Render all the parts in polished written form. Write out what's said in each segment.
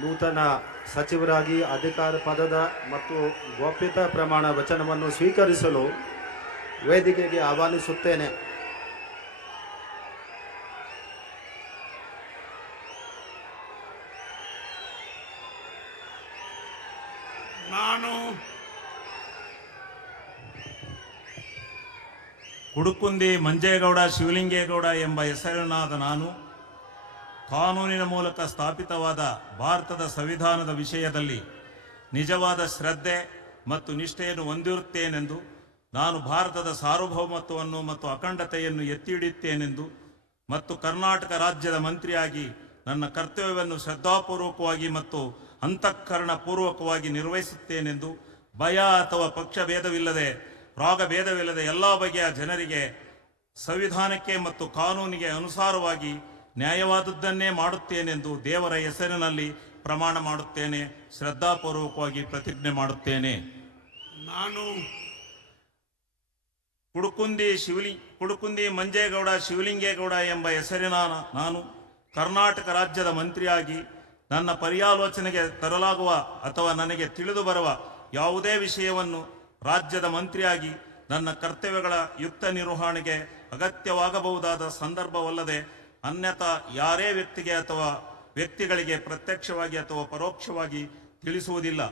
ನೂತನ ಸಚಿವರಾಗಿ ಅಧಿಕಾರ ಪದದ ಮತ್ತು ಗೋಪ್ಯತಾ ಪ್ರಮಾಣ ವಚನವನ್ನು ಸ್ವೀಕರಿಸಲು ವೇದಿಕೆಗೆ ಆಹ್ವಾನಿಸುತ್ತೇನೆ. ನಾನು ಕುಡುಕುಂದಿ ಮಂಜೇಗೌಡ ಶಿವಲಿಂಗೇಗೌಡ ಎಂಬ ಹೆಸರಿನಾದ ನಾನು ಕಾನೂನಿನ ಮೂಲಕ ಸ್ಥಾಪಿತವಾದ ಭಾರತದ ಸಂವಿಧಾನದ ವಿಷಯದಲ್ಲಿ ನಿಜವಾದ ಶ್ರದ್ಧೆ ಮತ್ತು ನಿಷ್ಠೆಯನ್ನು ಹೊಂದಿರುತ್ತೇನೆಂದು, ನಾನು ಭಾರತದ ಸಾರ್ವಭೌಮತ್ವವನ್ನು ಮತ್ತು ಅಖಂಡತೆಯನ್ನು ಎತ್ತಿ ಹಿಡಿಯುತ್ತೇನೆಂದು ಮತ್ತು ಕರ್ನಾಟಕ ರಾಜ್ಯದ ಮಂತ್ರಿಯಾಗಿ ನನ್ನ ಕರ್ತವ್ಯವನ್ನು ಶ್ರದ್ಧಾಪೂರ್ವಕವಾಗಿ ಮತ್ತು ಅಂತಃಕರಣಪೂರ್ವಕವಾಗಿ ನಿರ್ವಹಿಸುತ್ತೇನೆಂದು ಭಯ ಅಥವಾ ಪಕ್ಷಭೇದವಿಲ್ಲದೆ ರಾಗಭೇದವಿಲ್ಲದೆ ಎಲ್ಲ ಬಗೆಯ ಜನರಿಗೆ ಸಂವಿಧಾನಕ್ಕೆ ಮತ್ತು ಕಾನೂನಿಗೆ ಅನುಸಾರವಾಗಿ ನ್ಯಾಯವಾದದ್ದನ್ನೇ ಮಾಡುತ್ತೇನೆಂದು ದೇವರ ಹೆಸರಿನಲ್ಲಿ ಪ್ರಮಾಣ ಮಾಡುತ್ತೇನೆ. ಶ್ರದ್ಧಾಪೂರ್ವಕವಾಗಿ ಪ್ರತಿಜ್ಞೆ ಮಾಡುತ್ತೇನೆ. ನಾನು ಕುಡುಕುಂದಿ ಮಂಜೇಗೌಡ ಶಿವಲಿಂಗೇಗೌಡ ಎಂಬ ಹೆಸರಿನ ನಾನು ಕರ್ನಾಟಕ ರಾಜ್ಯದ ಮಂತ್ರಿಯಾಗಿ ನನ್ನ ಪರ್ಯಾಲೋಚನೆಗೆ ತರಲಾಗುವ ಅಥವಾ ನನಗೆ ತಿಳಿದು ಬರುವ ಯಾವುದೇ ವಿಷಯವನ್ನು ರಾಜ್ಯದ ಮಂತ್ರಿಯಾಗಿ ನನ್ನ ಕರ್ತವ್ಯಗಳ ಯುಕ್ತ ನಿರ್ವಹಣೆಗೆ ಅಗತ್ಯವಾಗಬಹುದಾದ ಸಂದರ್ಭವಲ್ಲದೆ ಅನ್ಯಥಾ ಯಾರೇ ವ್ಯಕ್ತಿಗೆ ಅಥವಾ ವ್ಯಕ್ತಿಗಳಿಗೆ ಪ್ರತ್ಯಕ್ಷವಾಗಿ ಅಥವಾ ಪರೋಕ್ಷವಾಗಿ ತಿಳಿಸುವುದಿಲ್ಲ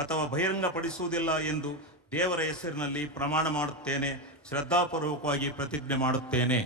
ಅಥವಾ ಬಹಿರಂಗಪಡಿಸುವುದಿಲ್ಲ ಎಂದು ದೇವರ ಹೆಸರಿನಲ್ಲಿ ಪ್ರಮಾಣ ಮಾಡುತ್ತೇನೆ. ಶ್ರದ್ಧಾಪೂರ್ವಕವಾಗಿ ಪ್ರತಿಜ್ಞೆ ಮಾಡುತ್ತೇನೆ.